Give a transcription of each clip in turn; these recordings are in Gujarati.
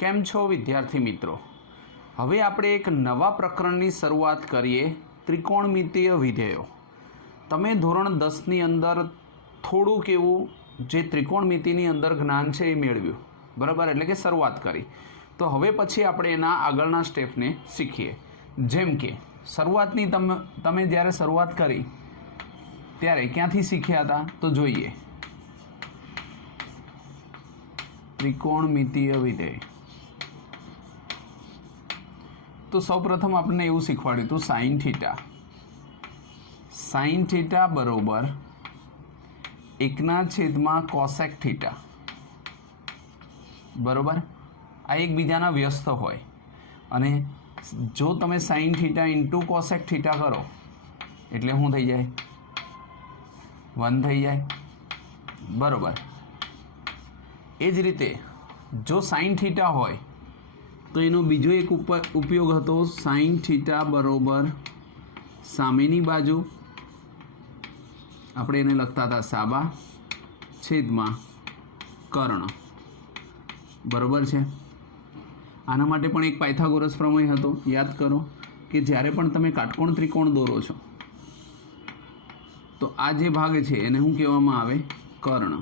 કેમ છો વિદ્યાર્થી મિત્રો? હવે આપણે એક નવા પ્રકરણની શરૂઆત કરીએ, ત્રિકોણમિતીય વિધેયો. તમે ધોરણ 10ની અંદર થોડુંક એવું જે ત્રિકોણમિતિની અંદર જ્ઞાન છે એ મેળવ્યું, બરાબર? એટલે કે શરૂઆત કરી. તો હવે પછી આપણે એના આગળના સ્ટેપને શીખીએ. જેમ કે શરૂઆતની તમે જ્યારે શરૂઆત કરી ત્યારે ક્યાંથી શીખ્યા હતા તો જોઈએ. ત્રિકોણમિતીય વિધેય. તો સૌપ્રથમ આપણને એવું શીખવાડ્યું હતું સાઇન થીટા. સાઇન થીટા બરોબર 1/, કોસેક થીટા. બરોબર, આ એકબીજાના વ્યસ્ત હોય અને જો તમે sine theta into cosec theta કરો એટલે શું થઈ જાય? 1 થઈ જાય. બરોબર. એ જ રીતે જો સાઇન થીટા હોય તો એનો બીજો એક ઉપયોગ હતો સાઇન થીટા બરોબર સામેની બાજુ, આપણે એને લખતા હતા સાબા છેદમાં કર્ણ. બરોબર છે. આના માટે પણ એક પાયથાગોરસ પ્રમેય હતો. યાદ કરો કે જ્યારે પણ તમે કાટકોણ ત્રિકોણ દોરો છો તો આ જે ભાગ છે એને શું કહેવામાં આવે? કર્ણ.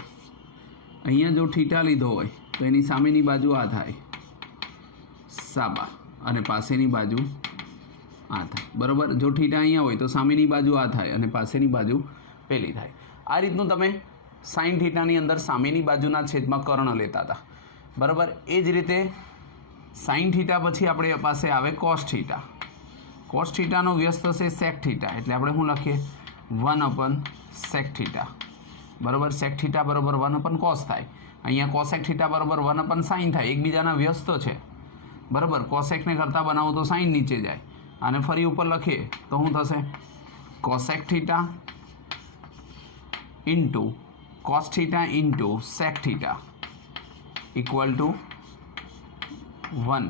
અહીંયા જો થીટા લીધો હોય તો એની સામેની બાજુ આ થાય સાબા અને પાસેની બાજુ આ થાય. બરાબર. જો થીટા અહીંયા હોય તો સામેની બાજુ આ થાય અને પાસેની બાજુ પેલી થાય. આ રીતનું તમે સાઇન થીટાની અંદર સામેની બાજુના છેદમાં કર્ણ લેતા હતા. બરાબર. એ જ રીતે સાઇન થીટા પછી આપણે પાસે આવે કોસ થીટા. કોસ થીટાનો વ્યસ્ત થશે સેક થીટા, એટલે આપણે શું લખીએ? 1/sec theta. બરાબર. સેક થીટા બરાબર 1/cos થાય. અહીંયા કોસેક થીટા બરાબર 1/sin થાય. એકબીજાના વ્યસ્ત છે. બરાબર. કોસેકને કરતાં બનાવો તો સાઇન નીચે જાય અને ફરી ઉપર લખીએ તો શું થશે? Cosec theta into cos theta into sec theta equal to 1.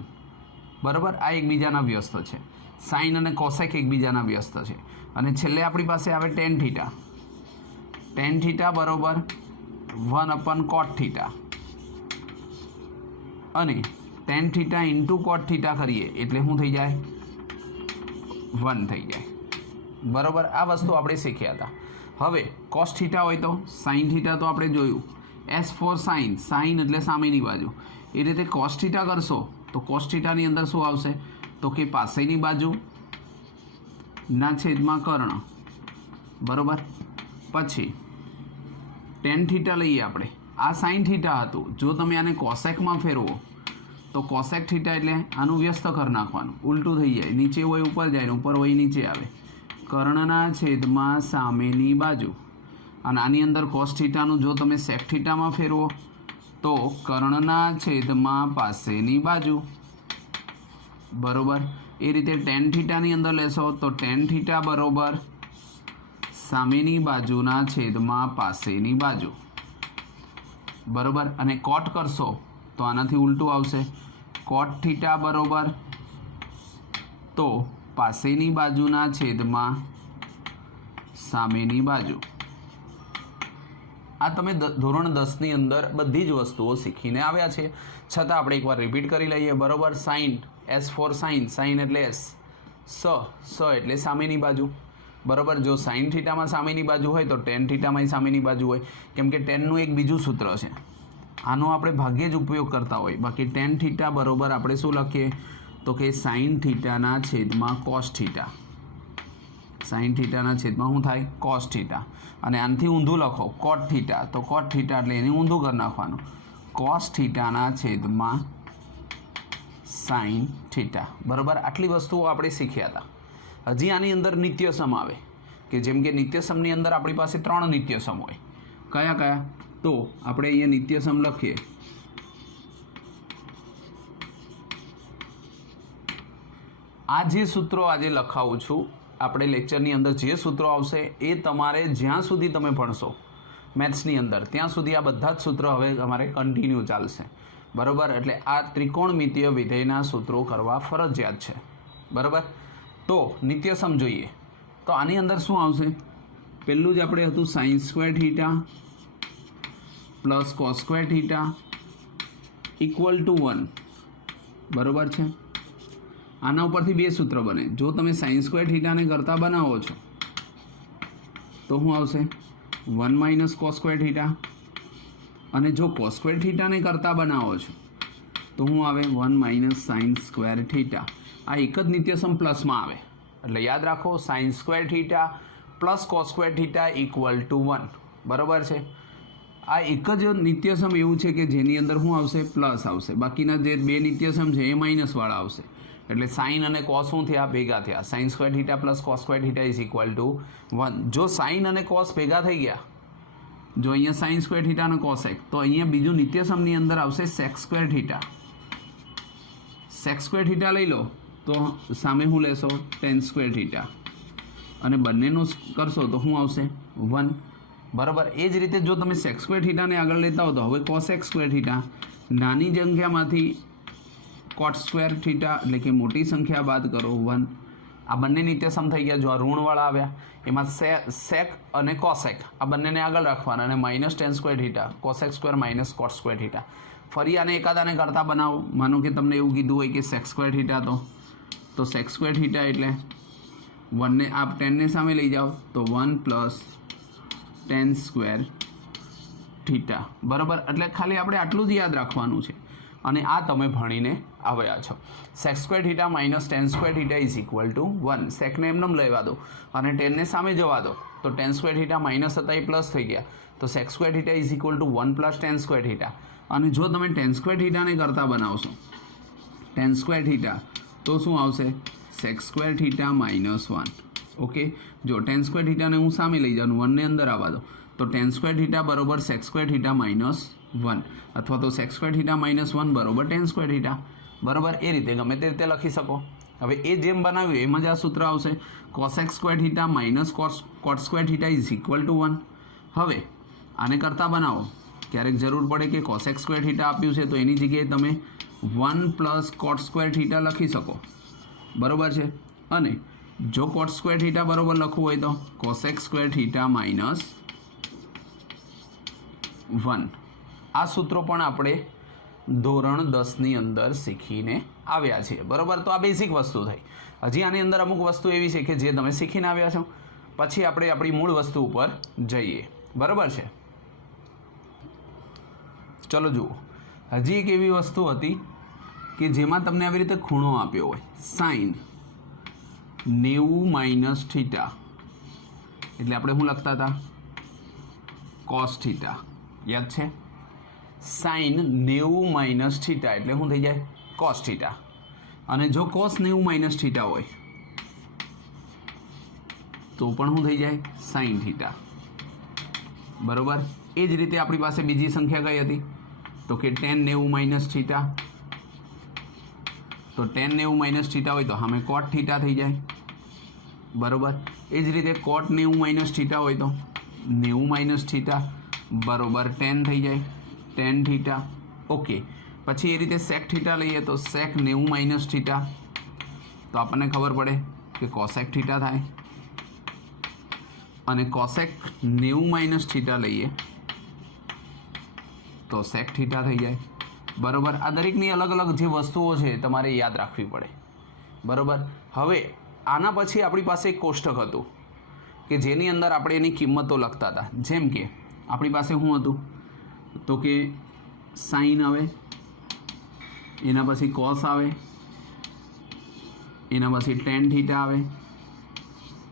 બરાબર. આ એકબીજાના વ્યસ્ત છે. સાઇન અને કોસેક એકબીજાના વ્યસ્ત છે. અને છેલ્લે આપણી પાસે આવે ટેન થીટા. ટેન થીટા બરાબર 1/cot થીટા અને ટેન થીટા ઇન્ટુ કોટ થીટા કરીએ એટલે શું થઈ જાય? 1 થઈ જાય. બરાબર. આ વસ્તુ આપણે શીખ્યા હતા. હવે કોસ થીટા હોય તો સાઇન થીટા તો આપણે જોયું. S for sine. સાઇન એટલે સામેની બાજુ. એ રીતે કોસ થીટા કરશો તો કોસ થીટાની અંદર શું આવશે? તો કે પાસેની બાજુ ના છેદમાં કર્ણ. બરાબર. પછી ટેન થીટા લઈએ આપણે. આ સાઇન થીટા હતું. જો તમે આને કોસેકમાં ફેરવો તો કોસેક થીટા એટલે આનું વ્યસ્ત કરી નાખવાનું. ઉલટું થઈ જાય. નીચે હોય ઉપર જાય, ઉપર હોય નીચે આવે. કર્ણના છેદમાં સામેની બાજુ. અને આની અંદર કોસ થીટાનું જો તમે સેક થીટામાં ફેરવો તો કર્ણના છેદમાં પાસેની બાજુ. બરોબર. એ રીતે ટેન થીટાની અંદર લેશો તો ટેન થીટા બરોબર સામેની બાજુના છેદમાં પાસેની બાજુ. બરોબર. અને કોટ કરશો તો આનાથી ઉલટું આવશે. કોટ થીટા બરોબર તો પાસેની બાજુના છેદમાં સામેની બાજુ. આ તમે ધોરણ 10ની અંદર બધી જ વસ્તુઓ શીખીને આવ્યા છે, છતાં આપણે એકવાર રિપીટ કરી લઈએ. બરોબર. Sine, S for sine. Sine એટલે S. સ એટલે સામેની બાજુ. બરાબર. જો સાઇન થીટામાં સામેની બાજુ હોય તો ટેન થીટામાં સામેની બાજુ હોય, કેમ કે ટેનનું એક બીજું સૂત્ર છે. આનો આપણે ભાગ્યે જ ઉપયોગ કરતા હોય. બાકી ટેન થીટા બરાબર આપણે શું લખીએ? તો કે સાઇન થીટાના છેદમાં કોસ થીટા. સાઇન થીટાના છેદમાં શું થાય? Cos theta. અને આનાથી ઊંધું લખો કોટ થીટા, તો કોટ થીટા એટલે એને ઊંધું કરી નાખવાનું. કોસ થીટાના છેદમાં સાઇન થીટા. બરાબર. આટલી વસ્તુઓ આપણે શીખ્યા હતા. હજી આની અંદર નિત્યસમ આવે કે જેમ કે નિત્યસમની અંદર આપણી પાસે 3 નિત્યસમ હોય. કયા કયા? તો આપણે અહીંયા નિત્યસમ લખીએ. આ જે સૂત્રો આજે લખાવું છું, આપણે લેક્ચરની અંદર જે સૂત્રો આવશે એ તમારે જ્યાં સુધી તમે ભણશો મેથ્સની અંદર ત્યાં સુધી આ બધા જ સૂત્રો હવે અમારે કન્ટિન્યુ ચાલશે. બરાબર. એટલે આ ત્રિકોણમિતીય વિધેયના સૂત્રો કરવા ફરજિયાત છે. બરાબર. તો નિત્યસમ જોઈએ તો આની અંદર શું આવશે? પહેલું જ આપણે હતું sign square theta plus cos square theta equal to 1. બરોબર છે. આના ઉપરથી બે સૂત્ર બને. જો તમે સાઇન સ્ક્વેર થીટાને કરતા બનાવો છો તો શું આવશે 1 માઇનસ કોસ સ્ક્વેર થીટા, અને જો કોસ સ્ક્વેર થીટાને કરતા બનાવો છો તો શું આવે 1 માઇનસ સાઇન સ્ક્વેર થીટા. આ એક જ નિત્યસમ પ્લસમાં આવે એટલે યાદ રાખો sign square theta plus cos square theta equal to 1. બરાબર છે. આ એક જ નિત્યસમ એવું છે કે જેની અંદર શું આવશે પ્લસ આવશે, બાકીના જે બે નિત્યસમ છે એ માઇનસવાળા આવશે. એટલે સાઇન અને કોસ શું થયા ભેગા થયા. Sign square theta plus cos square theta is equal to 1. જો સાઇન અને કોસ ભેગા થઈ ગયા, જો અહીંયા સાઇન સ્ક્વેર થીટા અને કોસેક, તો અહીંયા બીજું નિત્યસમની અંદર આવશે sec square theta. Sec square theta લઈ લો તો સામે શું લેશો ટેન સ્ક્વેર થીટા, અને બંનેનું કરશો તો શું આવશે 1. બરાબર. એ જ રીતે જો તમે સેક સ્ક્વેર થીટાને આગળ લેતા હો તો હવે કોસેક સ્ક્વેર થીટા, નાની સંખ્યામાંથી કોટ સ્ક્વેર થીટા એટલે કે મોટી સંખ્યા બાદ કરો 1. આ બંને નિત્યસમ થઈ ગયા. જો આ ઋણવાળા આવ્યા એમાં સેક અને કોસેક આ બંનેને આગળ રાખવાના, અને minus tan square theta cosec square minus cot square theta. ફરી આને એકાદાને કરતા બનાવો. માનો કે તમને એવું કીધું હોય કે સેક સ્ક્વેર થીટા, તો સેક સ્ક્વેર થીટા એટલે 1ને આપ 10ને સામે લઈ જાઓ તો 1 પ્લસ ટેન સ્ક્વેર થીટા. બરાબર. એટલે ખાલી આપણે આટલું જ યાદ રાખવાનું છે, અને આ તમે ભણીને આવ્યા છો. Sec square theta minus tan square theta is equal to 1. સેકને એમને લેવા દો અને ટેનને સામે જવા દો તો ટેન સ્ક્વેર થીટા માઇનસ હતા એ પ્લસ થઈ ગયા, તો sec square theta is equal to 1 plus tan square theta. અને જો તમે ટેન સ્ક્વેર થીટાને કરતા બનાવશો ટેન સ્ક્વેર થીટા તો શું આવશે sec square theta minus 1. Okay. જો ટેન સ્ક્વેર થીટાને હું સામે લઈ જાઉં, 1ને અંદર આવવા દો તો ટેન સ્ક્વેર થીટા બરોબર સેક સ્ક્વેર થીટા માઇનસ 1, અથવા તો સેક સ્ક્વેર થીટા માઇનસ 1 બરોબર ટેન સ્ક્વેર થીટા. બરાબર. એ રીતે ગમે તે રીતે લખી શકો. હવે એ જેમ બનાવ્યું એમાં જ આ સૂત્ર આવશે cosec square theta minus cot square theta is equal to 1. હવે આને કરતા બનાવો. ક્યારેક જરૂર પડે કે કોસેક સ્ક્વેર થીટા આપ્યું છે તો એની જગ્યાએ તમે 1 પ્લસ કોટ સ્ક્વેર થીટા લખી શકો. બરાબર છે. અને જો કોટ સ્ક્વેર થીટા બરાબર લખવું હોય તો કોસેક સ્ક્વેર થીટા માઇનસ 1. આ સૂત્રો પણ આપણે ધોરણ 10ની અંદર શીખીને આવ્યા છીએ. બરાબર. તો આ બેઝિક વસ્તુ થઈ. હજી આની અંદર અમુક વસ્તુ એવી છે કે જે તમે શીખીને આવ્યા છો, પછી આપણે આપણી મૂળ વસ્તુ ઉપર જઈએ. બરાબર છે. ચલો જુઓ. હજી એક એવી વસ્તુ હતી કે જેમાં તમને આવી રીતે ખૂણો આપ્યો હોય સાઇન 90 માઇનસ થીટા, એટલે આપણે શું લખતા હતા કોસ થીટા. યાદ છે? સાઇન 90 માઇનસ થીટા એટલે શું થઈ જાય કોસ થીટા. અને જો કોસ 90 માઇનસ થીટા હોય તો પણ શું થઈ જાય સાઇન થીટા. બરાબર. એ જ રીતે આપણી પાસે બીજી સંખ્યા કઈ હતી તો કે ટેન 90 માઇનસ થીટા. તો ટેન 90 માઇનસ થીટા હોય તો સામે કોટ થીટા થઈ જાય. બરાબર. એ જ રીતે કોટ 90 માઇનસ થીટા હોય તો 90 માઇનસ થીટા બરાબર ટેન થઈ જાય ટેન થીટા. ઓકે. પછી એ રીતે સેક થીટા લઈએ તો સેક 90 માઇનસ થીટા, તો આપણને ખબર પડે કે કોસેક થીટા થાય. અને કોસેક 90 માઇનસ થીટા લઈએ તો સેક થીટા થઈ જાય. બરાબર. આ દરેકની અલગ અલગ જે વસ્તુઓ છે તમારે યાદ રાખવી પડે. બરાબર. હવે આના પછી આપણી પાસે એક કોષ્ટક હતું કે જેની અંદર આપણે એની કિંમતો લખતા હતા. જેમ કે આપણી પાસે શું હતું તો કે સાઇન આવે, એના પછી કોસ આવે, એના પછી ટેન થીટા આવે,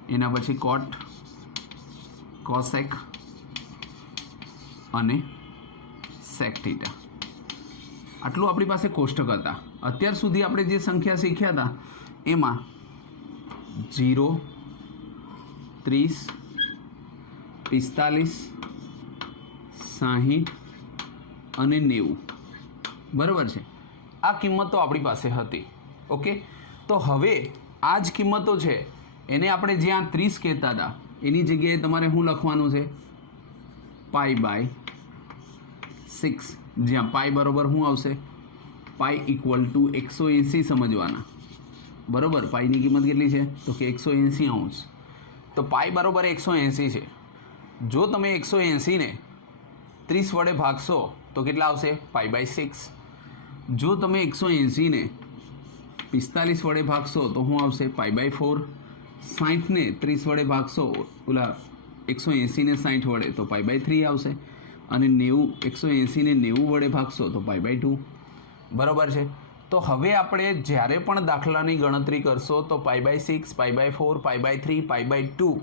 એના પછી કોટ, કોસેક અને સેક થીટા. આટલું આપણી પાસે કોષ્ટક હતા. અત્યાર સુધી આપણે જે સંખ્યા શીખ્યા હતા એમાં 0, 30, 45, 60 અને 90. બરાબર છે. આ કિંમતો આપણી પાસે હતી. ઓકે. તો હવે આ જ કિંમતો છે એને આપણે જ્યાં 30 કહેતા હતા એની જગ્યાએ તમારે શું લખવાનું છે પાઈ બાય 6, જ્યાં પાઈ બરાબર શું આવશે પાઈ ઇક્વલ ટુ 180 સમજવાના. બરાબર. પાઈની કિંમત કેટલી છે તો કે 180 અંશ. તો પાઈ બરાબર 180 છે. જો તમે 180ને 30 વડે ભાગશો તો કેટલા આવશે પાઈ બાય 6. જો તમે 180ને 45 વડે ભાગશો તો શું આવશે π/4. 60 ને 30 વડે ભાગશો, ઓલા 180 ને 60 વડે તો π/3 આવશે. અને 90 180 ને 90 વડે ભાગશો તો π/2. બરાબર છે. તો હવે આપણે જ્યારે પણ દાખલાની ગણતરી કરશો તો π/6, π/4, π/3, π/2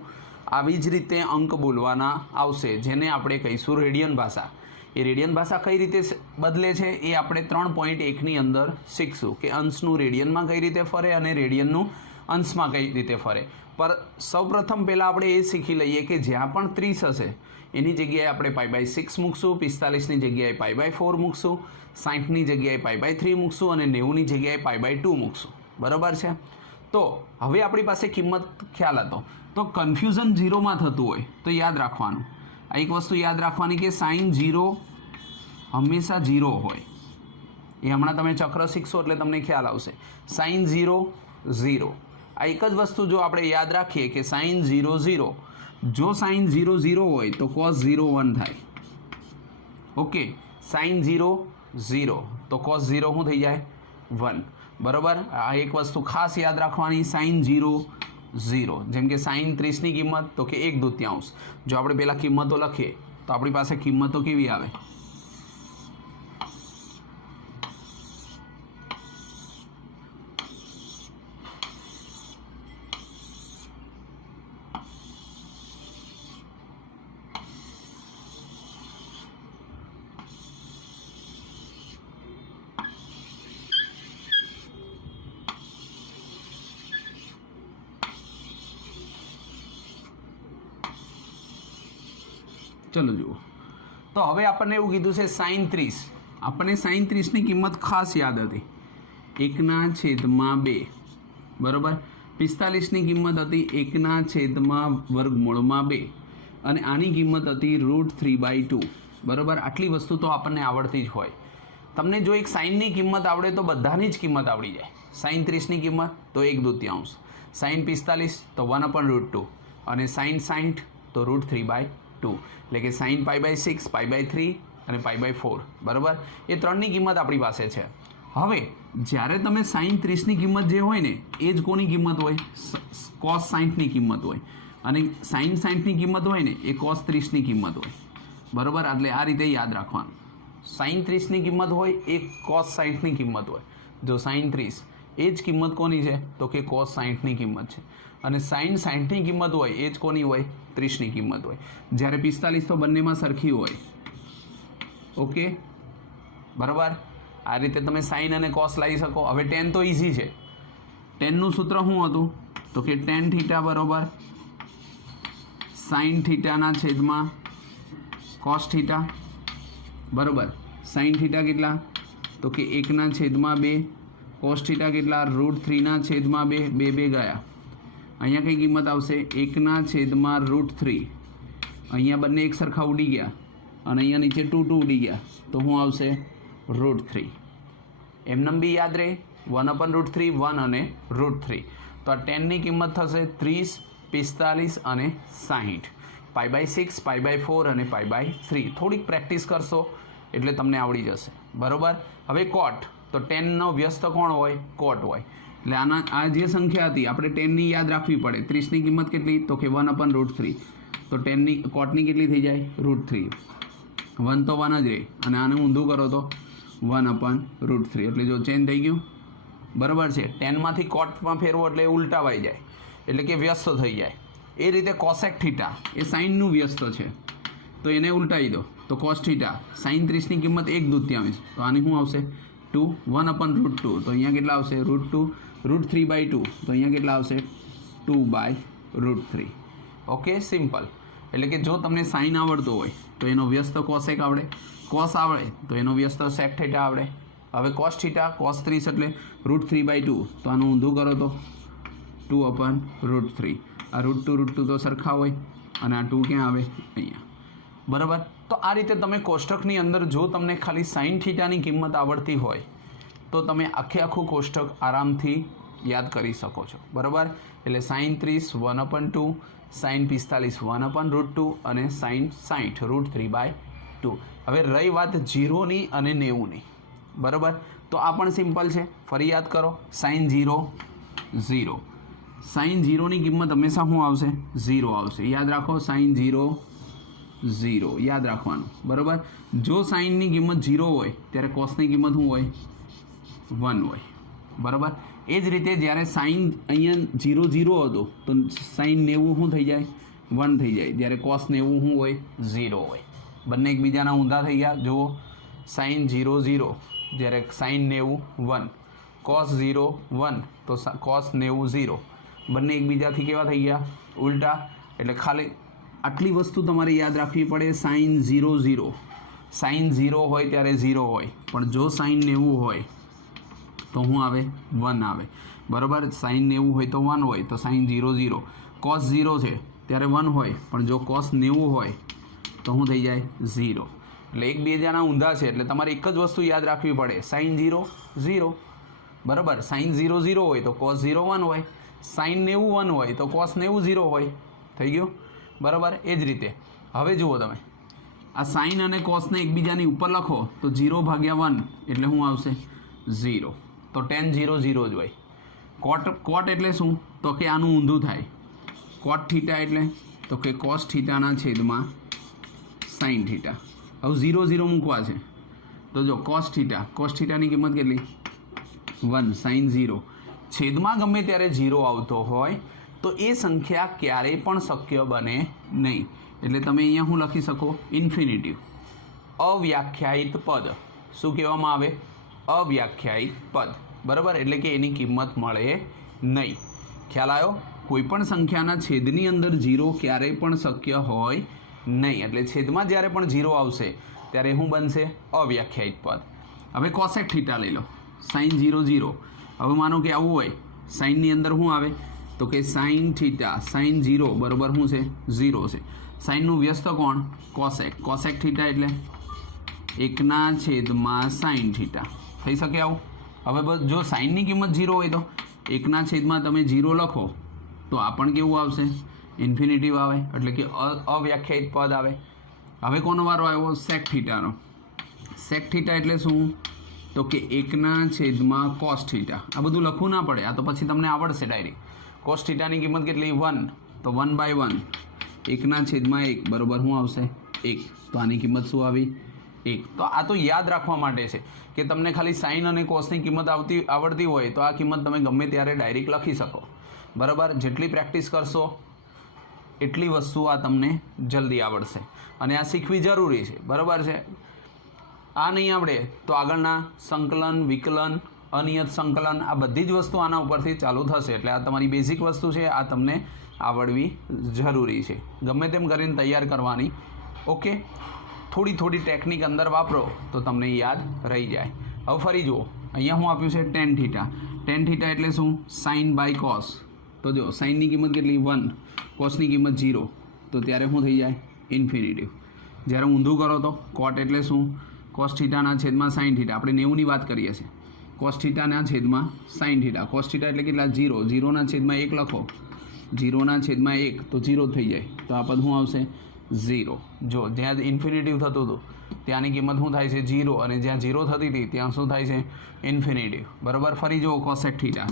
આવી જ રીતે અંક બોલવાના આવશે, જેને આપણે કહીશું રેડિયન ભાષા. એ રેડિયન ભાષા કઈ રીતે બદલે છે એ આપણે 3.1ની અંદર શીખશું કે અંશનું રેડિયનમાં કઈ રીતે ફરે અને રેડિયનનું અંશમાં કઈ રીતે ફરે. પર સૌપ્રથમ પહેલાં આપણે એ શીખી લઈએ કે જ્યાં પણ 30 હશે એની જગ્યાએ આપણે π/6 મૂકશું, 45ની જગ્યાએ π/4 મૂકશું, 60ની જગ્યાએ π/3 મૂકશું અને 90ની જગ્યાએ π/2 મૂકશું. બરાબર છે. તો હવે આપણી પાસે કિંમત ખ્યાલ હતો. તો કન્ફ્યુઝન 0માં થતું હોય તો યાદ રાખવાનું, આ એક વસ્તુ યાદ રાખવાની કે સાઇન 0 હંમેશા 0 હોય. એ હમણાં તમે ચક્ર શીખશો એટલે તમને ખ્યાલ આવશે. સાઇન 0 0, આ એક જ વસ્તુ જો આપણે યાદ રાખીએ કે સાઇન 0 0, જો સાઇન 0 0 હોય તો કોસ 0 1 થાય. ઓકે, સાઇન 0 0 તો કોસ 0 શું થઈ જાય 1. બરાબર. આ એક વસ્તુ ખાસ યાદ રાખવાની, સાઇન 0 0, જેમ કે સાઇન 30ની કિંમત તો કે 1/2. જો આપણે પહેલાં કિંમતો લખીએ તો આપણી પાસે કિંમતો કેવી આવે? ચલો જુઓ. તો હવે આપણને એવું કીધું છે સાઇન 30. આપણને સાઇન 30ની કિંમત ખાસ યાદ હતી, 1/2. બરાબર. 45ની કિંમત હતી 1/√2 અને આની કિંમત હતી √3/2. બરાબર. આટલી વસ્તુ તો આપણને આવડતી જ હોય. તમને જો એક સાઇનની કિંમત આવડે તો બધાની જ કિંમત આવડી જાય. સાઇન 30ની કિંમત તો 1/2, સાઇન 45 તો 1/√2 અને સાઇન 60 તો √3/2. એટલે કે સાઇન π/6, π/3 અને π/4. બરાબર. એ ત્રણની કિંમત આપણી પાસે છે. હવે જ્યારે તમે સાઇન 30ની કિંમત જે હોય ને એ જ કોની કિંમત હોય? કોસ 60ની કિંમત હોય. અને સાઇન 60ની કિંમત હોય ને એ કોસ 30ની કિંમત હોય. બરાબર. એટલે આ રીતે યાદ રાખવાનું. સાઇન 30ની કિંમત હોય એ કોસ 60ની કિંમત હોય. જો સાઇન 30 એ જ કિંમત કોની છે તો કે કોસ 60ની કિંમત છે. અને સાઇન 60ની કિંમત હોય એ જ કોની હોય? 30ની કિંમત હોય. જ્યારે 45 તો બંનેમાં સરખી હોય. ઓકે. બરાબર. આ રીતે તમે સાઇન અને કોસ લાવી શકો. હવે ટેન તો ઇઝી છે. ટેનનું સૂત્ર શું હતું તો કે ટેન થીટા બરાબર સાઇન થીટાના છેદમાં કોસ થીટા. બરાબર. સાઇન થીટા કેટલા તો કે 1/2. કોસ થીટા કેટલા? √3/2. 2 ગયા. અહીંયા કઈ કિંમત આવશે? 1/√3. અહીંયા બંને એક સરખા ઉડી ગયા અને અહીંયા નીચે 2 ઉડી ગયા તો શું આવશે? √3. એમનેમ બી યાદ રહે, 1/√3, 1 અને √3. તો આ 10ની કિંમત થશે 30, 45 અને 60. π/6, π/4 અને π/3. થોડીક પ્રેક્ટિસ કરશો એટલે તમને આવડી જશે. બરાબર. હવે કોટ, તો 10નો વ્યસ્ત કોણ હોય? કોટ હોય. એટલે આ જે સંખ્યા હતી આપણે 10ની યાદ રાખવી પડે. 30ની કિંમત કેટલી તો કે 1/√3. તો 10ની કોટની કેટલી થઈ જાય? √3. 1 તો 1 જ રહે અને આને ઊંધું કરો તો 1/√3. એટલે જો ચેન્જ થઈ ગયું. બરાબર છે. 10માંથી કોટમાં ફેરવો એટલે ઉલટાવાઈ જાય, એટલે કે વ્યસ્ત થઈ જાય. એ રીતે કોસેક થીટા એ સાઇનનું વ્યસ્ત છે તો એને ઉલટાવી દો તો કોસ થીટા. સાઇન 30ની કિંમત 1/2. તો આની શું આવશે? 2. 1/√2. તો અહીંયા કેટલા આવશે? √2. √3/2. તો અહીંયા કેટલા આવશે? 2/√3. Okay, simple. એટલે કે જો તમને સાઇન આવડતો હોય તો એનો વ્યસ્ત કોસેક આવડે, કોસ આવડે તો એનો વ્યસ્ત સેક થીટા આવડે. હવે કોસ થીટા કોસ 30 એટલે √3/2. તો આનું ઊંધું કરો તો 2/√3. આ √2 તો સરખા હોય અને આ 2 ક્યાં આવે? અહીંયા. બરાબર. તો આ રીતે તમે કોષ્ટકની અંદર જો તમને ખાલી સાઇન થીટાની કિંમત આવડતી હોય તો તમે આખું કોષ્ટક આરામથી યાદ કરી શકો છો. બરાબર. એટલે સાઇન 30 1/2, સાઇન 45 1/√2 અને સાઇન 60 √3/2. હવે રહી વાત 0ની અને 90ની. બરાબર. तो आ पण सिंपल है। फरी याद करो साइन 0 0 साइन 0 की किंमत हमेशा शू आवशे 0 आवशे। याद रखो साइन 0 0 याद रखवानुं बराबर। जो साइन की किंमत 0 होय त्यारे कॉस की किंमत शू होय 1 होय बराबर। ए ज रीते ज्यारे साइन अहींया 0 0 हतो तो साइन 90 शू थई जाए 1 थई जाए। ज्यारे कॉस 90 शू होय 0 होय। बंने एकबीजाना ऊंधा थई गया। जो साइन 0 0 ज्यारे साइन 90 1 कॉस 0 1 तो कॉस 90 0 बंने एकबीजाथी केवा थई गया उल्टा। एटले खाली आटली वस्तु तमारे याद रखवी पड़े। साइन 0 0 साइन 0 होय त्यारे 0 होय पण जो साइन 90 होय तो शू आवे 1 आवे बराबर। साइन 90 होय तो 1 होय तो साइन 0 0 कॉस 0 है त्यारे 1 होय पण जो कॉस 90 होय तो शू थई जाए 0। એટલે એકબીજાના ઊંધા છે એટલે તમારે એક જ વસ્તુ યાદ રાખવી પડે સાइन 0 0 બરાબર। સાइन 0 0 હોય તો cos 0 1 હોય સાइन 90 1 હોય તો cos 90 0 હોય થઈ ગયું બરાબર। એ જ રીતે હવે જુઓ તમે આ સાइन અને cosને એકબીજાની ઉપર લખો તો 0 ભાગ્યા 1 એટલે શું આવશે 0 તો tan 0 0 જ હોય। કોટ એટલે શું તો કે આનું ઊંધું થાય કોટ થીટા એટલે તો કે cos થીટાના છેદમાં સાइन थीटा। अब 0 0 मूकवा है तो जो cos थीटा की किंमत के 1 साइन 0 छेद में गमे त्यारे 0 आवतो होय तो ये संख्या क्यारे पण शक्य बने नहीं। एटले तमे अहींया शुं लखी सको इन्फिनिटिव अव्याख्यायित पद। शुं कहेवामां आवे अव्याख्यायित पद बराबर। एटले के एनी किंमत मळे नहीं। ख्याल आव्यो। कोईपण संख्याना छेदनी अंदर 0 क्यारे पण शक्य होय नहीं। एटले छेदमां ज्यारे पण 0 आवशे त्यारे शुं बनशे अव्याख्यायित पद। हवे कोसेक थीटा लई लो साइन 0 0। हवे मानो के आवुं होय साइन अंदर शुं आवे तो कि साइन थीटा साइन 0 बराबर शुं छे 0 छे। साइननुं व्यस्त कोण कोसेक थीटा एटले 1/छेदमां साइन थीटा थई शके आवुं। हवे जो साइन की किंमत 0 होय तो 1/छेदमां तमे 0 लखो तो आ पण केवुं आवशे इन्फिनिटिव आवे एटले कि अव्याख्यायित पद आवे। हवे कोनो वारो आव्यो सेक थीटानो। सेक थीटा एटले शुं तो कि 1/छेदमां cos थीटा। आ बधुं लखવું ना पड़े आ तो पछी तमने आवड़शे डायरेक्ट। cos थीटा की किंमत केटली 1 तो 1/1 1/1 बराबर शुं आवशे 1 तो आनी किंमत शुं आवी 1। तो आ तो याद राखवा माटे छे कि तमने खाली साइन अने cos ની किंमत आवड़ती होय तो आ किंमत तमे गमे त्यारे डायरेक्ट लखी शको बराबर। जेटली प्रेक्टिस करशो एटली वस्तु आ तमने जल्दी आवड़शे अने आ शीखवी जरूरी है बराबर है। आ नहीं आवड़े तो आगळना संकलन विकलन अनियत संकलन आ बधी ज वस्तु आना उपरथी चालू थशे। एटले आ तमारी बेसिक वस्तु है आ तमने आवड़वी जरूरी है। गमे तेम करीने तैयार करवानी ओके। थोड़ी थोड़ी टेक्निक अंदर वापरो तो तमने याद रही जाए। हवे फरी जुओ अहींया शुं आप्युं छे टेन थीटा एटले शुं साइन बाय कॉस। तो जो साइन की किंमत केटली 1 कॉस की किंमत 0 तो त्यारे शुं थई जाए इन्फिनिटिव। ज्यारे ऊंधું करो तो कॉट एटले शुं cos थीटाना छेदमां साइन थीटा। आपणे 90 ની વાત કરીએ છીએ cos थीटाना छेदमां साइन थीटा। cos थीटा एटले કેટલા 0 0 ના છેદમાં 1 લખો 0 ના છેદમાં 1 તો 0 થઈ જાય તો આ પદ શું આવશે 0। જો જ્યાં ઇન્ફિનિટિવ થતું હતું ત્યાંની કિંમત શું થાય છે 0 અને જ્યાં 0 થતી હતી ત્યાં શું થાય છે ઇન્ફિનિટિવ બરાબર। ફરી જુઓ cosec थीटा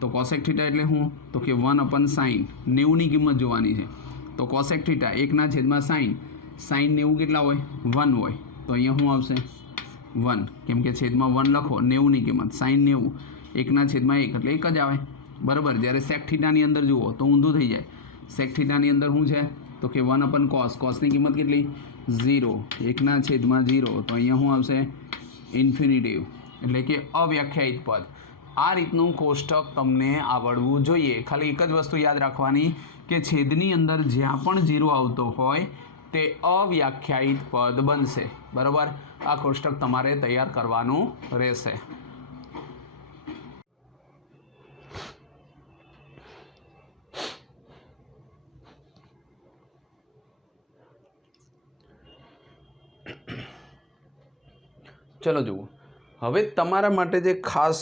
तो cosec थीटा એટલે શું તો કે 1/sin 90 ની કિંમત જોવાની છે તો cosec थीटा 1/sin sin 90 કેટલા હોય 1 હોય તો અહીંયા શું આવશે 1 કેમ કે છેદમાં 1 લખો 90 ની કિંમત sin 90 1/1 એટલે એક જ આવે બરાબર। જ્યારે sec थीटा ની અંદર જુઓ તો ઊંધું થઈ જાય। sec थीटा ની અંદર શું છે તો કે 1/cos cos ની કિંમત કેટલી 0 1/0 તો અહીંયા શું આવશે ઇન્ફિનિટિવ એટલે કે અવ્યાખ્યાયિત પદ। આ રીતનું કોષ્ટક તમને આવડવું જોઈએ। ખાલી એક જ વસ્તુ યાદ રાખવાની કે છેદની અંદર જ્યાં પણ 0 આવતો હોય તે અવ્યાખ્યાયિત પદ બનશે બરાબર। આ કોષ્ટક તમારે તૈયાર કરવાનું રહેશે। चलो जुओ हवे तमारा माटे जे खास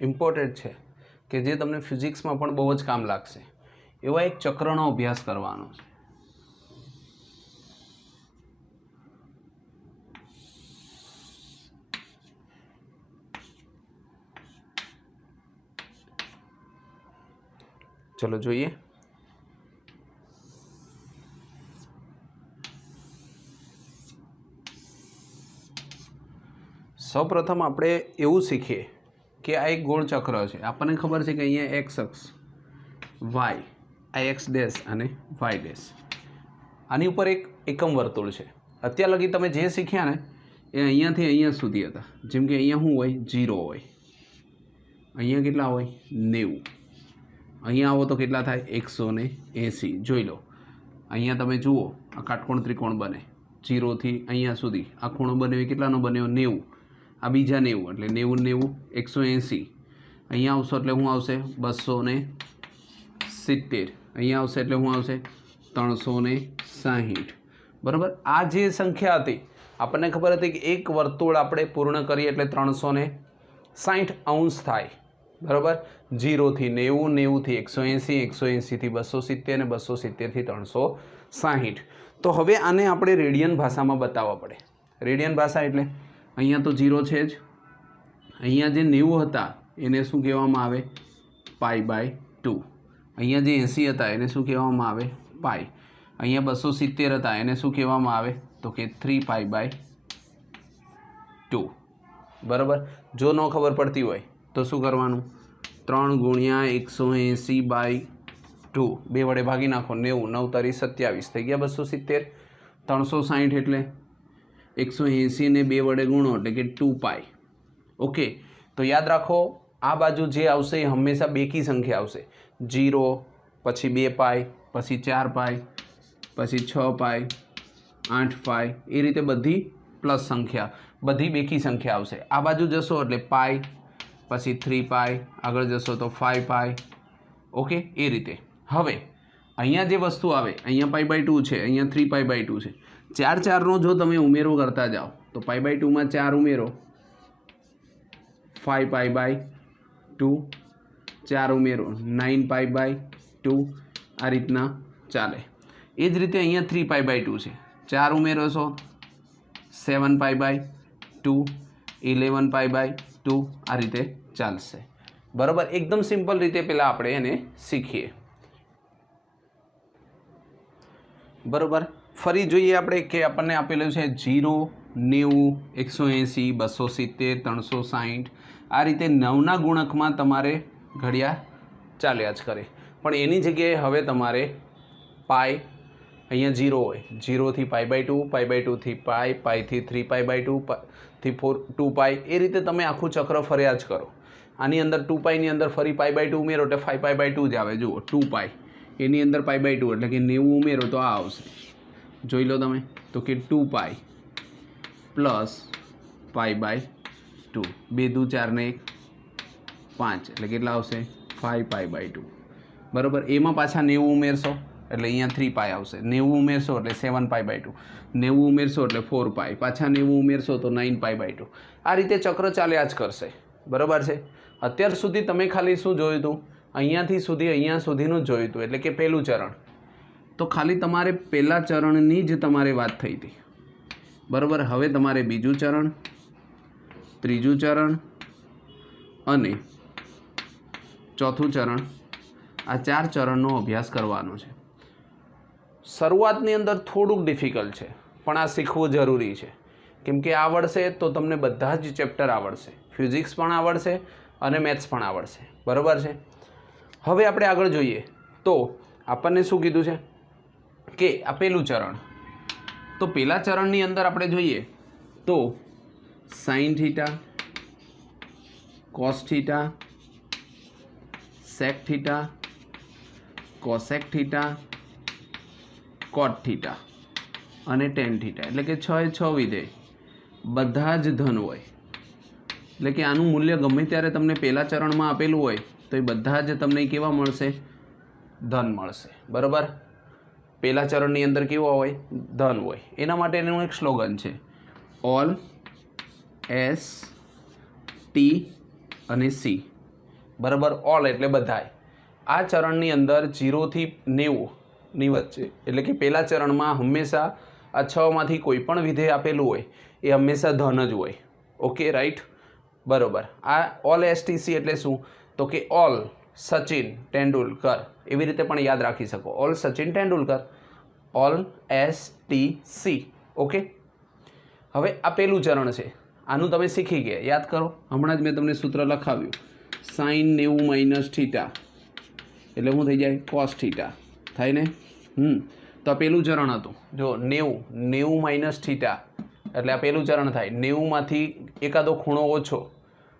इम्पोर्टेंट है कि जे तमने फिजिक्स में पण बहु ज काम लागशे एवा एक चक्रनो अभ्यास करवानो छे। ચલો જોઈએ. સૌપ્રથમ આપણે એવું શીખીએ કે આ એક ગોળ ચક્ર છે. આપણને ખબર છે કે અહીંયા એક્સ અક્ષ, વાય, આ એક્સ ડેશ અને વાય ડેશ, આની ઉપર એક એકમ વર્તુળ છે. અત્યાર લગી તમે જે શીખ્યા ને એ અહીંયાથી અહીંયા સુધી હતા. જેમ કે અહીંયા શું હોય, 0 હોય, અહીંયા કેટલા હોય, 90, અહીંયા આવો તો કેટલા થાય, 180. જોઈ લો, અહીંયા તમે જુઓ આ કાટકોણ ત્રિકોણ બને 0 થી અહીંયા સુધી. આ ખૂણો બન્યો કેટલાનો બન્યો, 90. આ બીજા 90 એટલે 90 90 180. અહીંયા આવશો એટલે શું આવશે, 270. અહીંયા આવશે એટલે શું આવશે, 360. બરાબર. આ જે સંખ્યા હતી આપણને ખબર હતી કે એક વર્તુળ આપણે પૂર્ણ કરીએ એટલે 360 અંશ થાય. બરાબર. 0 થી 90, 90 થી 180, 180 થી 270 અને 270 થી 360. તો હવે આને આપણે રેડિયન ભાષામાં બતાવવા પડે. રેડિયન ભાષા એટલે અહીંયા તો 0 છે જ, અહીંયા જે 90 હતા એને શું કહેવામાં આવે, π/2. અહીંયા જે 80 હતા એને શું કહેવામાં આવે, પાઈ. અહીંયા 270 હતા એને શું કહેવામાં આવે, તો કે 3π/2. બરાબર. જો ન ખબર પડતી હોય તો શું કરવાનું, 3 × 180/2, 2 વડે ભાગી નાખો, 90, 9 તારી 27 થઈ ગયા 270. 360 એટલે 180 ને 2 વડે ગુણો એટલે કે 2π. ઓકે. તો યાદ રાખો આ બાજુ જે આવશે એ હંમેશા બેકી સંખ્યા આવશે. 0 પછી 2π પછી 4π પછી 6π 8π, એ રીતે બધી પ્લસ સંખ્યા, બધી બેકી સંખ્યા આવશે. આ બાજુ જશો એટલે π પછી 3π, આગળ જશો તો 5π. ઓકે. એ રીતે હવે અહીંયા જે વસ્તુ આવે, અહીંયા π/2 છે, અહીંયા 3π/2 છે. 4 4નો જો તમે ઉમેરો કરતા જાઓ તો π/2 માં 4 ઉમેરો 5π/2, 4 ઉમેરો 9π/2. આ રીતના ચાલે. એ જ રીતે અહીંયા 3π/2 છે, 4 ઉમેરો છો 7π/2, 11π/2. આ રીતે ચાલશે. બરાબર. એકદમ સિમ્પલ રીતે પહેલાં આપણે એને શીખીએ. બરાબર. ફરી જોઈએ આપણે કે આપણને આપેલું છે 0, 90, 180, 270, 360. આ રીતે 9ના ગુણકમાં તમારે ઘડિયા ચાલ્યા જ કરે. પણ એની જગ્યાએ હવે તમારે પાઈ, અહીંયા 0 હોય, 0 થી π/2, π/2 થી π, π થી 3π/2, થી 2π. એ રીતે તમે આખું ચક્ર ફર્યા જ કરો. આની અંદર 2π ની અંદર ફરી π/2 ઉમેરો એટલે 5π/2 જ આવે. જુઓ 2π એની અંદર π/2 એટલે કે 90 ઉમેરો તો આ આવશે. જોઈ લો તમે તો કે 2π પ્લસ π/2. 2 દુ 4 ને 1 5 એટલે કેટલા આવશે, 5π/2. બરાબર. એમાં પાછા 90 ઉમેરશો એટલે અહીંયા 3π આવશે. 90 ઉમેરશો એટલે 7π/2. 90 ઉમેરશો એટલે 4π. પાછા 90 ઉમેરશો તો 9π/2. આ રીતે ચક્ર ચાલ્યા જ કરશે. બરાબર છે. અત્યાર સુધી તમે ખાલી શું જોયું હતું, અહીંયાથી સુધી અહીંયા સુધીનું જ જોયું હતું, એટલે કે પહેલું ચરણ. તો ખાલી તમારે પહેલા ચરણની જ તમારે વાત થઈ હતી. બરાબર. હવે તમારે બીજું ચરણ, ત્રીજું ચરણ અને ચોથું ચરણ, આ 4 ચરણનો અભ્યાસ કરવાનો છે. શરૂઆતની અંદર થોડુંક ડિફિકલ્ટ છે, પણ આ શીખવું જરૂરી છે. કેમ કે આવડશે તો તમને બધા જ ચેપ્ટર આવડશે, ફિઝિક્સ પણ આવડશે અને મેથ્સ પણ આવડશે. બરાબર છે. હવે આપણે આગળ જોઈએ તો આપણને શું કીધું છે કે આ પહેલું ચરણ. તો પહેલા ચરણની અંદર આપણે જોઈએ તો sine theta, cos theta, sec theta, cosec theta, cot theta અને ટેન થીટા, એટલે કે 6 એ 6 વિધેય બધા જ ધન હોય. એટલે કે આનું મૂલ્ય ગમે ત્યારે તમને પહેલા ચરણમાં આપેલું હોય તો એ બધા જ તમને કેવા મળશે, ધન મળશે. બરાબર. પહેલા ચરણની અંદર કેવો હોય, ધન હોય. એના માટેનું એક સ્લોગન છે, ઓલ એસ ટી અને સી. બરાબર. ઓલ એટલે બધાય. આ ચરણની અંદર 0 થી 90 ની વચ્ચે, એટલે કે પહેલા ચરણમાં હંમેશા આ 6 માંથી કોઈ પણ વિધેય આપેલું હોય એ હંમેશા ધન જ હોય. Okay right. બરાબર. આ ઓલ એસટીસી એટલે શું, તો કે ઓલ સચિન તેંડુલકર એવી રીતે પણ યાદ રાખી શકો. All Sachin Tendulkar, all STC. Okay, હવે આ પહેલું ચરણ છે, આનું તમે શીખી ગયા, યાદ કરો. હમણાં જ મેં તમને સૂત્ર લખાવ્યું, સાઇન 90 માઇનસ થીટા એટલે શું થઈ જાય? કોસ થીટા થાય ને. તો આ પહેલું ચરણ હતું. જો 90 માઇનસ થીટા એટલે આ પહેલું ચરણ થાય. 90માંથી એકાદો ખૂણો ઓછો,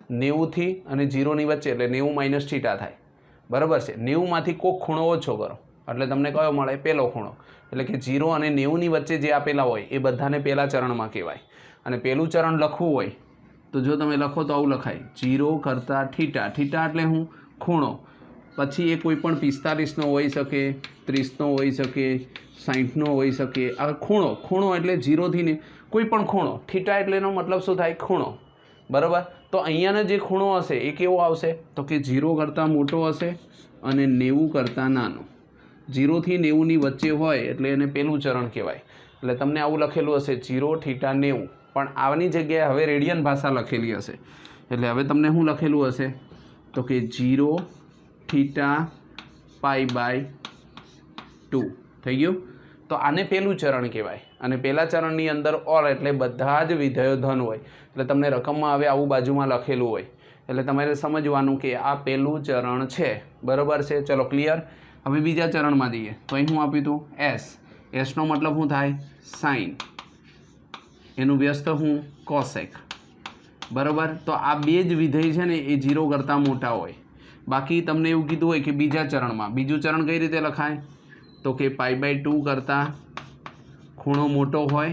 90થી અને 0ની વચ્ચે એટલે 90 માઇનસ થીટા થાય. બરાબર છે. 90માંથી કોઈક ખૂણો ઓછો કરો એટલે તમને કયો મળે? પહેલો ખૂણો. એટલે કે 0 અને 90ની વચ્ચે જે આપેલા હોય એ બધાને પહેલા ચરણમાં કહેવાય. અને પહેલું ચરણ લખવું હોય તો જો તમે લખો તો આવું લખાય, 0 કરતાં થીટા. થીટા એટલે હું? ખૂણો. પછી એ કોઈ પણ 45નો હોઈ શકે, 30નો હોઈ શકે, 60નો હોઈ શકે. આ ખૂણો. ખૂણો એટલે 0થી ને કોઈ પણ ખૂણો. થીટા એટલે એનો મતલબ શું થાય? ખૂણો. બરાબર. તો અહીંયાનો જે ખૂણો હશે એ કેવો આવશે? તો કે 0 કરતાં મોટો હશે અને 90 કરતાં નાનો. 0થી 90ની વચ્ચે હોય એટલે એને પહેલું ચરણ કહેવાય. એટલે તમને આવું લખેલું હશે 0 થીટા 90, પણ આની જગ્યાએ હવે રેડિયન ભાષા લખેલી હશે. એટલે હવે તમને શું લખેલું હશે? તો કે 0 થીટા π/2 થઈ ગયું. તો આને પહેલું ચરણ કહેવાય. અને પહેલા ચરણની અંદર ઓલ એટલે બધા જ વિધેયો ધન હોય. એટલે તમને રકમમાં હવે આવું બાજુમાં લખેલું હોય એટલે તમારે સમજવાનું કે આ પહેલું ચરણ છે. બરાબર છે. ચલો ક્લિયર. હવે બીજા ચરણમાં જઈએ તો અહીં હું આપ્યું હતું S. એસનો મતલબ શું થાય? સાઇન. એનું વ્યસ્ત હું? કોસેક. બરાબર. તો આ બે જ વિધેય છે ને એ 0 કરતાં મોટા હોય. બાકી તમને એવું કીધું હોય કે બીજા ચરણમાં, બીજું ચરણ કઈ રીતે લખાય? તો કે π/2 કરતાં ખૂણો મોટો હોય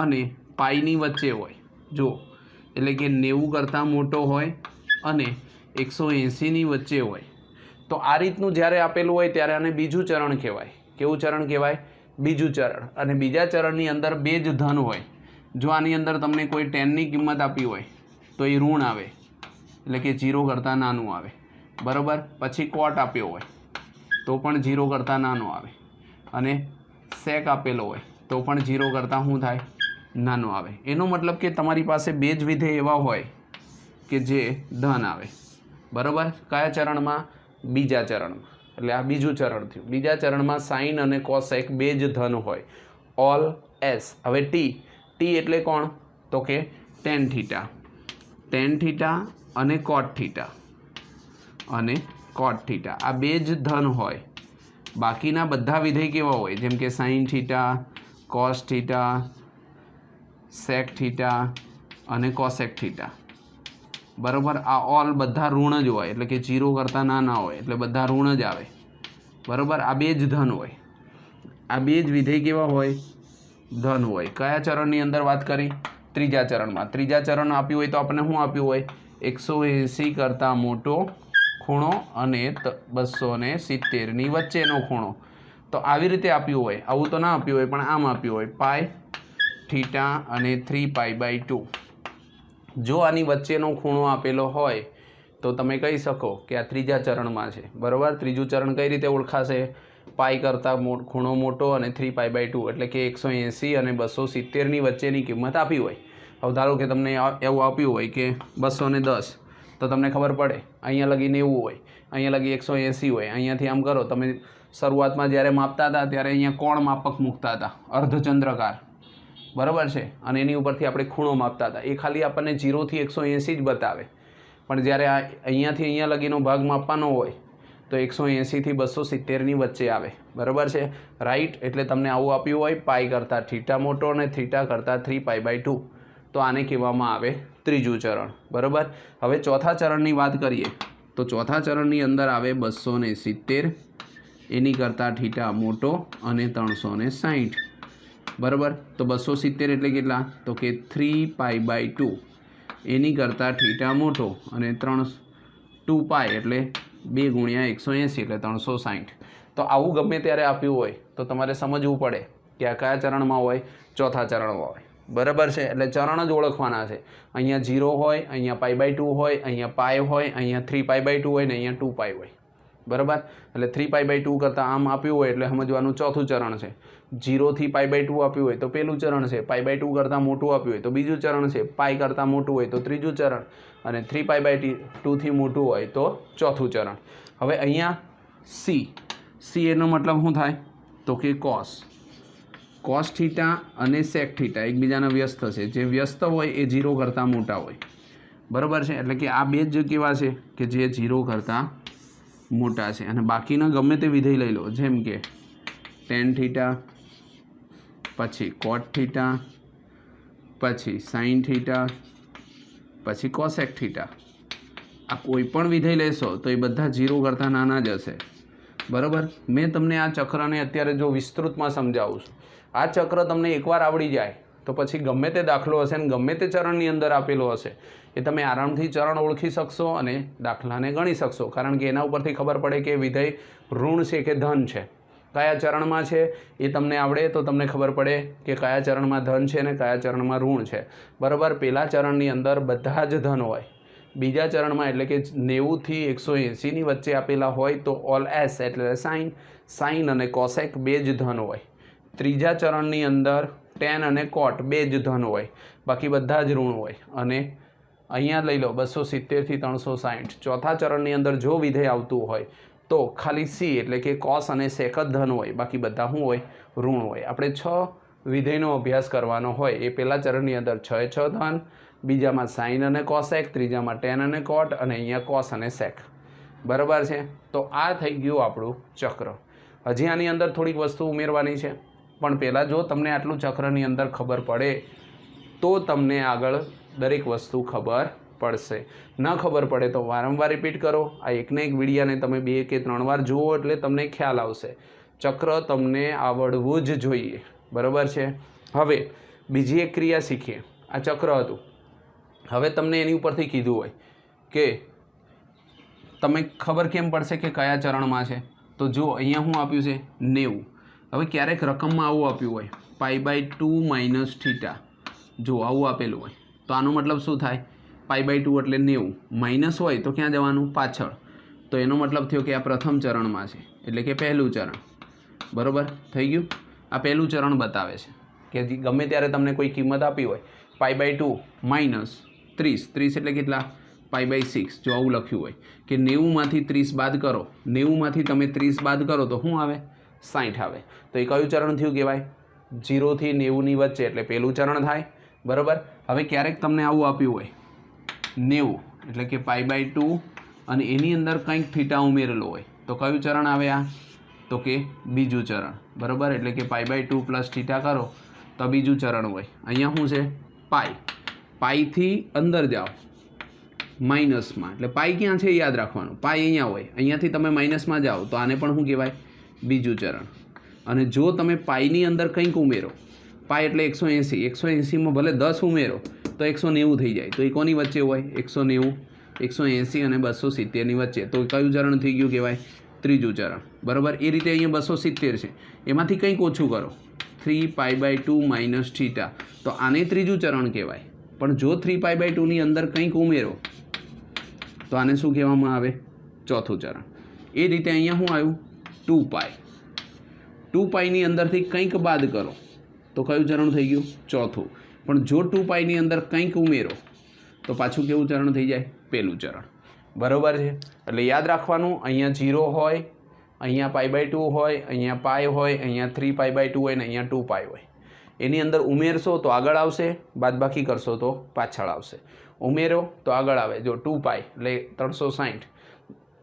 અને પાઈની વચ્ચે હોય. જો એટલે કે 90 કરતાં મોટો હોય અને 180ની વચ્ચે હોય. તો આ રીતનું જ્યારે આપેલું હોય ત્યારે આને બીજું ચરણ કહેવાય. કેવું ચરણ કહેવાય? બીજું ચરણ. અને બીજા ચરણની અંદર બે જ ધન હોય. જો આની અંદર તમને કોઈ 10ની કિંમત આપી હોય તો એ ઋણ આવે એટલે કે 0 કરતાં નાનું આવે. બરાબર. પછી કોટ આપ્યો હોય તો પણ 0 કરતાં નાનો આવે. અને સેક આપેલો હોય તો પણ 0 કરતાં શું થાય? નાનો આવે. એનો મતલબ કે તમારી પાસે બે જ વિધેય એવા હોય કે જે ધન આવે. બરાબર. કયા ચરણમાં? બીજા ચરણમાં. એટલે આ બીજું ચરણ થયું. બીજા ચરણમાં સાઇન અને કોસેક બે જ ધન હોય. All S. હવે ટી એટલે કોણ? તો કે ટેન થીટા. ટેન થીટા અને કોટ થીટા અને કોટ થીટા આ બે જ ધન હોય. બાકીના બધા વિધેય કેવા હોય? જેમ કે sine theta, cos theta, sec theta અને કોસેક થીટા. બરાબર. આ ઓલ બધા ઋણ જ હોય એટલે કે 0 કરતાં નાના હોય એટલે બધા ઋણ જ આવે. બરાબર. આ બે જ ધન હોય. આ બે જ વિધેય કેવા હોય? ધન હોય. કયા ચરણની અંદર વાત કરી? ત્રીજા ચરણમાં. ત્રીજા ચરણ આપ્યું હોય તો આપણને શું આપ્યું હોય? 180 કરતાં મોટો ખૂણો અને 270ની વચ્ચેનો ખૂણો. તો આવી રીતે આપ્યું હોય. આવું તો ના આપ્યું હોય પણ આમ આપ્યું હોય π થીટા અને 3π/2. જો આની વચ્ચેનો ખૂણો આપેલો હોય તો તમે કહી શકો કે આ ત્રીજા ચરણમાં છે. બરાબર. ત્રીજું ચરણ કઈ રીતે ઓળખાશે? પાઈ કરતાં ખૂણો મોટો અને 3π/2 એટલે કે 180 અને 270ની વચ્ચેની કિંમત આપી હોય. હવે ધારો કે તમને એવું આપ્યું હોય કે 210 તો તમને ખબર પડે અહીંયા લગી 90 હોય, અહીંયા લગી 180 હોય. અહીંયાથી આમ કરો તમે. શરૂઆતમાં જ્યારે માપતા હતા ત્યારે અહીંયા કોણ માપક મૂકતા હતા, અર્ધચંદ્રકાર. બરાબર છે. અને એની ઉપરથી આપણે ખૂણો માપતા હતા. એ ખાલી આપણને 0થી 180 જ બતાવે. પણ જ્યારે અહીંયાથી અહીંયા લગીનો ભાગ માપવાનો હોય તો 180થી 270ની વચ્ચે આવે. બરાબર છે. રાઈટ. એટલે તમને આવું આપ્યું હોય પાઈ કરતાં થીટા મોટો અને થીટા કરતાં 3π/2. તો આને કહેવામાં આવે ત્રીજું ચરણ. બરાબર. હવે ચોથા ચરણની વાત કરીએ તો ચોથા ચરણની અંદર આવે 270, એની કરતાં થીટા મોટો અને 360. બરાબર. તો 270 એટલે કેટલા? તો કે 3π/2. એની કરતાં થીટા મોટો અને 2π એટલે 2 × 180 એટલે 360. તો આવું ગમે ત્યારે આપ્યું હોય તો તમારે સમજવું પડે કે આ કયા ચરણમાં હોય? ચોથા ચરણમાં હોય. બરાબર છે. એટલે ચરણ જ ઓળખવાના છે. અહીંયા 0 હોય, અહીંયા π/2 હોય, અહીંયા π હોય, અહીંયા 3π/2 હોય ને અહીંયા 2π હોય. बराबर। એટલે 3π/2 કરતાં આમ આપ્યું હોય એટલે સમજવાનું ચોથું ચરણ છે। 0 થી π/2 આપ્યું હોય તો પહેલું ચરણ છે, π/2 કરતાં મોટું આપ્યું હોય તો બીજું ચરણ છે, પાઈ કરતાં મોટું હોય તો ત્રીજું ચરણ, અને 3π/2 થી મોટું હોય તો ચોથું ચરણ। હવે અહીંયા સી એનો મતલબ શું થાય તો કે કોસ થીટા અને સેક થીટા એકબીજાના વ્યસ્ત છે। જે વ્યસ્ત હોય એ 0 કરતાં મોટા હોય, બરાબર છે। એટલે કે આ બે જ કેવા છે કે જે 0 કરતાં મોટા છે, અને બાકીના ગમે તે વિધેય લઈ લો, જેમ કે ટેન થીટા, પછી કોટ થીટા, પછી સાઇન થીટા, પછી કોસેક થીટા, આ કોઈ પણ વિધેય લેશો તો એ બધા 0 કરતાં નાના જ હશે, બરાબર। મેં તમને આ ચક્રને અત્યારે જો વિસ્તૃતમાં સમજાવું છું, આ ચક્ર તમને એકવાર આવડી જાય તો પછી ગમે તે દાખલો હશે ને ગમે તે ચરણની અંદર આપેલો હશે એ તમે આરામથી ચરણ ઓળખી શકશો અને દાખલાને ગણી શકશો, કારણ કે એના ઉપરથી ખબર પડે કે વિધેય ઋણ છે કે ધન છે, કયા ચરણમાં છે એ તમને આવડે તો તમને ખબર પડે કે કયા ચરણમાં ધન છે ને કયા ચરણમાં ઋણ છે, બરાબર। પહેલા ચરણની અંદર બધા જ ધન હોય, બીજા ચરણમાં એટલે કે 90 થી 180ની વચ્ચે આપેલા હોય તો ઓલ એસ એટલે સાઇન અને કોસેક બે જ ધન હોય। ત્રીજા ચરણની અંદર ટેન અને કોટ બે જ ધન હોય, બાકી બધા જ ઋણ હોય। અને અહીંયા લઈ લો 270 થી 360, ચોથા ચરણની અંદર જો વિધેય આવતું હોય તો ખાલી સી એટલે કે કોસ અને સેક જ ધન હોય, બાકી બધા શું હોય ઋણ હોય। આપણે 6 વિધેયનો અભ્યાસ કરવાનો હોય, એ પહેલા ચરણની અંદર 6 ધન, બીજામાં સાઇન અને કોસેક, ત્રીજામાં ટેન અને કોટ, અને અહીંયા કોસ અને સેક, બરાબર છે। તો આ થઈ ગયું આપણું ચક્ર। હજી આની અંદર થોડીક વસ્તુ ઉમેરવાની છે, પણ પહેલાં જો તમને આટલું ચક્રની અંદર ખબર પડે તો તમને આગળ દરેક વસ્તુ ખબર પડશે। ન ખબર પડે તો વારંવાર રિપીટ કરો, આ એકને એક વિડીયાને તમે 2 કે 3 વાર જુઓ એટલે તમને ખ્યાલ આવશે। ચક્ર તમને આવડવું જ જોઈએ, બરાબર છે। હવે બીજી એક ક્રિયા શીખીએ। આ ચક્ર હતું, હવે તમને એની ઉપરથી કીધું હોય કે તમે ખબર કેમ પડશે કે કયા ચરણમાં છે, તો જો અહીંયા શું આપ્યું છે 90। હવે ક્યારેક રકમમાં આવું આપ્યું હોય π/2 - થીટા, જો આવું આપેલું હોય તો આનો મતલબ શું થાય, π/2 એટલે 90, માઇનસ હોય તો ક્યાં જવાનું પાછળ, તો એનો મતલબ થયો કે આ પ્રથમ ચરણમાં છે એટલે કે પહેલું ચરણ, બરાબર થઈ ગયું। આ પહેલું ચરણ બતાવે છે કે ગમે ત્યારે તમને કોઈ કિંમત આપી હોય π/2 - 30 એટલે કેટલા π/6, જો આવું લખ્યું હોય કે 90માંથી 30 બાદ કરો, 90માંથી તમે 30 બાદ કરો તો શું આવે 60 આવે, તો એ કયું ચરણ થયું કહેવાય 0 થી 90ની વચ્ચે એટલે પહેલું ચરણ થાય, બરાબર। હવે ક્યારેક તમને આવું આપ્યું હોય 90 એટલે કે π/2 અને એની અંદર કંઈક થીટા ઉમેરેલો હોય તો કયું ચરણ આવે આ, તો કે બીજું ચરણ, બરાબર। એટલે કે π/2 પ્લસ થીટા કરો તો બીજું ચરણ હોય। અહીંયા શું છે પાઈથી અંદર જાઓ માઇનસમાં, એટલે પાઈ ક્યાં છે યાદ રાખવાનું, પાઈ અહીંયા હોય, અહીંયાથી તમે માઇનસમાં જાઓ તો આને પણ શું કહેવાય બીજું ચરણ। અને જો તમે પાઈની અંદર કંઈક ઉમેરો, પાઈ એટલે 180, 180માં ભલે 10 ઉમેરો તો 190 થઈ જાય, તો એ કોની વચ્ચે હોય 190, 180 અને 270ની વચ્ચે, તો કયું ચરણ થઈ ગયું કહેવાય ત્રીજું ચરણ, બરાબર। એ રીતે અહીંયા 270 છે, એમાંથી કંઈક ઓછું કરો 3π/2 - થીટા, તો આને ત્રીજું ચરણ કહેવાય। પણ જો 3π/2ની અંદર કંઈક ઉમેરો તો આને શું કહેવામાં આવે ચોથું ચરણ। એ રીતે અહીંયા શું આવ્યું 2πની અંદરથી કંઈક બાદ કરો તો કયું ચરણ થઈ ગયું ચોથું, પણ જો 2πની અંદર કંઈક ઉમેરો તો પાછું કેવું ચરણ થઈ જાય પહેલું ચરણ, બરાબર છે। એટલે યાદ રાખવાનું, અહીંયા 0 હોય, અહીંયા π/2 હોય, અહીંયા પાઈ હોય, અહીંયા 3π/2 હોય ને અહીંયા 2π હોય। એની અંદર ઉમેરશો તો આગળ આવશે, બાદબાકી કરશો તો પાછળ આવશે। ઉમેરો તો આગળ આવે, જો 2π એટલે 360,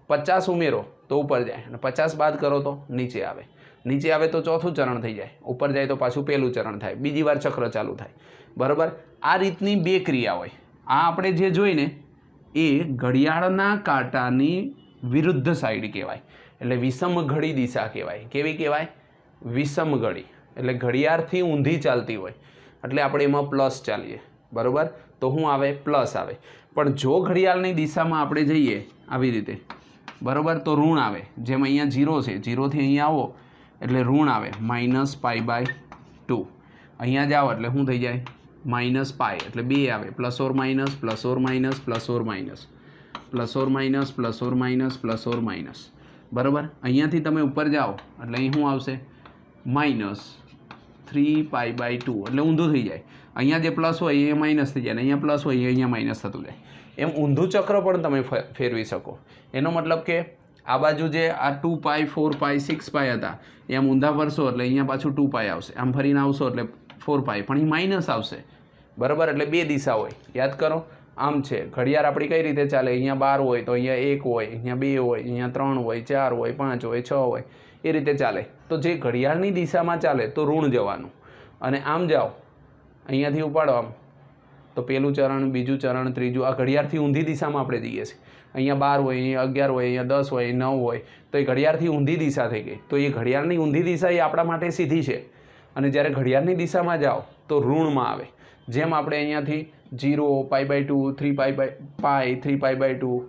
50 ઉમેરો તો ઉપર જાય અને 50 બાદ કરો તો નીચે આવે, નીચે આવે તો ચોથું ચરણ થઈ જાય, ઉપર જાય તો પાછું પહેલું ચરણ થાય, બીજી વાર ચક્ર ચાલુ થાય, બરાબર। આ રીતની બે ક્રિયા હોય। આ આપણે જે જોઈને એ ઘડિયાળના કાંટાની વિરુદ્ધ સાઈડ કહેવાય, એટલે વિષમ ઘડી દિશા કહેવાય। કેવી કહેવાય વિષમ ઘડી, એટલે ઘડિયાળથી ઊંધી ચાલતી હોય એટલે આપણે એમાં પ્લસ ચાલીએ, બરાબર, તો શું આવે પ્લસ આવે। પણ જો ઘડિયાળની દિશામાં આપણે જઈએ આવી રીતે, બરાબર, તો ઋણ આવે, જેમ અહીંયા 0 છે, 0થી અહીંયા આવો એટલે ઋણ આવે -π/2, અહીંયા જાઓ એટલે શું થઈ જાય -π એટલે 2 આવે, plus or minus plus or minus plus or minus plus or minus plus or minus plus or minus, બરાબર. અહીંયાથી તમે ઉપર જાઓ એટલે અહીં શું આવશે -3π/2 એટલે ઊંધું થઈ જાય. અહીંયા જે પ્લસ હોય એ માઇનસ થઈ જાય ને અહીંયા પ્લસ હોય એ અહીંયા માઇનસ થતું જાય. એમ ઊંધું ચક્ર પણ તમે ફેરવી શકો. એનો મતલબ કે આ બાજુ જે આ 2π 4π 6π હતા એમ ઊંધા ફરશો એટલે અહીંયા પાછું 2π આવશે. આમ ફરીને આવશો એટલે 4π પણ એ માઇનસ આવશે. બરાબર. એટલે બે દિશા હોય, યાદ કરો. આમ છે ઘડિયાળ આપણી કઈ રીતે ચાલે, અહીંયા 12 હોય તો અહીંયા 1 હોય, અહીંયા 2 હોય, અહીંયા 3 હોય, 4 હોય, 5 હોય, 6 હોય, એ રીતે ચાલે. તો જે ઘડિયાળની દિશામાં ચાલે તો ઋણ જવાનું, અને આમ જાઓ અહીંયાથી ઉપાડો આમ તો પેલું ચરણ, બીજું ચરણ, ત્રીજું. આ ઘડિયાળથી ઊંધી દિશામાં આપણે જઈએ છીએ. અહીંયા 12 હોય, અહીંયા 11 હોય, અહીંયા 10 હોય, 9 હોય, તો એ ઘડિયાળથી ઊંધી દિશા થઈ ગઈ. તો એ ઘડિયાળની ઊંધી દિશા એ આપણા માટે સીધી છે, અને જ્યારે ઘડિયાળની દિશામાં જાઓ તો ઋણમાં આવે. જેમ આપણે અહીંયાથી 0 π/2 3π/2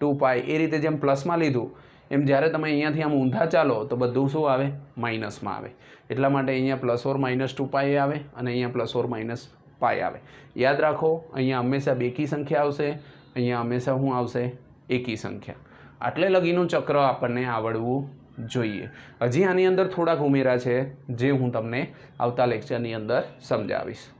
2π એ રીતે જેમ પ્લસમાં લીધું એમ જ્યારે તમે અહીંયાથી આમ ઊંધા ચાલો તો બધું શું આવે માઇનસમાં આવે. એટલા માટે અહીંયા ±2π આવે અને અહીંયા ±π આવે. યાદ રાખો અહીંયા હંમેશા બેકી સંખ્યા આવશે, અહીંયા હંમેશા શું આવશે એકી સંખ્યા. આટલે લગીનું ચક્ર આપણને આવડવું જોઈએ. હજી આની અંદર થોડાક ઉમેરા છે જે હું તમને આવતા લેક્ચરની અંદર સમજાવીશ.